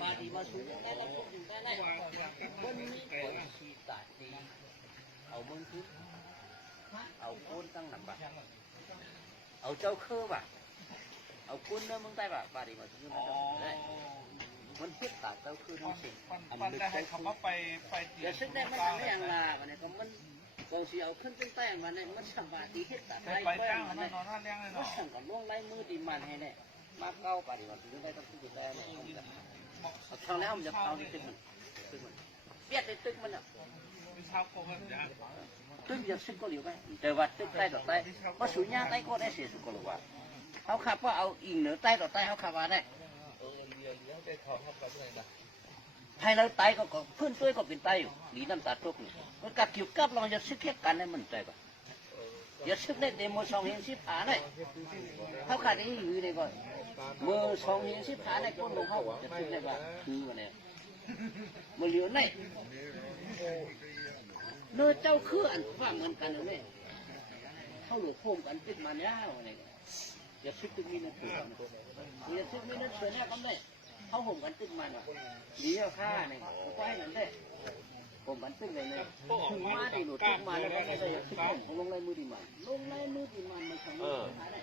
bà đi mà xuống cái nó không dùng cái này quân mỹ quân sĩ tại thì ở mông thứ ở quân tăng nằm bạc ở châu khơ bạc ở quân đó mông tay bạc bà đi mà xuống đâyมันพิษตาเต้าคือน้องสิมันได้ให้คำว่าไปเดี๋ยวซึ่งได้มันทำอย่างละมันเนี่ยก็มันกองเสียวขึ้นตั้งแต่มันเนี่ยมันสบายดีเฮ็ดตาไปเปิ้ลมันเนี่ยมันสั่งกับล่วงไล่มือดีมันให้เนี่ยมาเก้าปฏิวัติถึงได้ต้องขึ้นได้เนี่ยทางแล้วมันจะเอาที่ตึกมันเปียดในตึกมันอ่ะตึกยังซึ่งก็เหลียวไปแต่ว่าตึกใต้ต่อใต้เพราะสุญญาใต้ก็ได้เสียสุกหรือว่าเขาขับว่าเอาอิงเหนือใต้ต่อใต้เขาขับมาได้ไทยเราไตก็เพื่อนช่วยก็เป็นไตอยู่หลีน้ำตาตกนี่มันกัดเกี่ยวกับลองจะซึกแค่กันให้มันใจป่ะอย่าซึกได้เต็มมือสองเห็นสิบขาได้เขาขาดนี้อยู่ในก่อนมือสองเห็นสิบขาได้ก้นลงเขาจะซึกได้ป่ะคือวันนี้มือเหลียวในเนื้อเจ้าคืออันฟังเหมือนกันเลยเขาหลุดโค้งกันติดมันยาวนี่อย่าซึกตึกนี้นะถูกอย่าซึกนี้นะเสือเนี่ยก็ไม่เขาห่มกันตึกมันดีเอาค่าเนี่ยก็ให้นั่นได้ห่มกันตึกเลยเนี่ยถึงมาได้หลุดตึกมันแล้วก็ได้ซึกห่มลงในมือดีมันลงในมือดีมันมันทำได้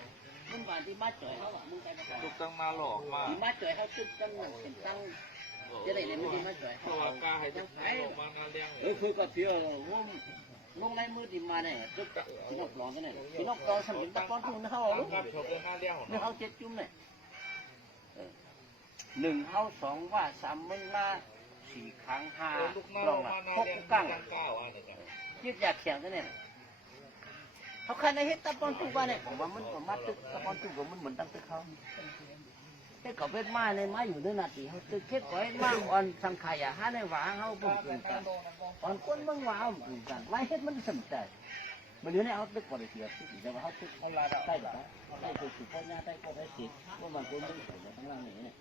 มึงบ้านที่บ้านจ่อยเขาอ่ะมึงใจประกอบตึกตั้งมาหลอกมาที่บ้านจ่อยเขาตึกตั้งนั่นเป็นตั้งจะได้ในมือดีบ้านจ่อยเขาตั้งไปคือกับเที่ยวลงในมือดีมาเนี่ยตึกที่นกร้องกันเนี่ยที่นกร้องสมัยตะกอนทุ่งเขาลูกนี่เขาเจ็ดจุ่มเนี่ยหนึ่งเขาสองว่าสามมึงมาสี่ครั้งห้าลองละหกกั้งยืดยาแข็งกันเนี่ยเขาคันในเฮ็ดตะปอนตุกว่าเนี่ยผมว่ามันก็มาตึกตะปอนตุกมันเหมือนตั้งตึกเขาเฮ็ดกับเวทมาในไม้อยู่ด้วยนาทีเขาตึกเฮ็ดก้อยมาอ่อนสังขายาหาในหวาเขาปุ่มปุ่มกันอ่อนก้นมึงหวาปุ่มกันไม้เฮ็ดมันสมใจมันอยู่ในเอาตึกก่อนเลยทีเดียวแต่ว่าเขาตึกเขาลาได้แบบได้ตัวสุดพ่อหน้าได้ก็ได้สิว่ามันก้นไม่ใส่ในข้างล่างนี่เนี่ย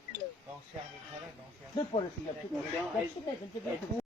ตึกก่อนเลยทีเดียวตึกก่อนเลยทีเดียว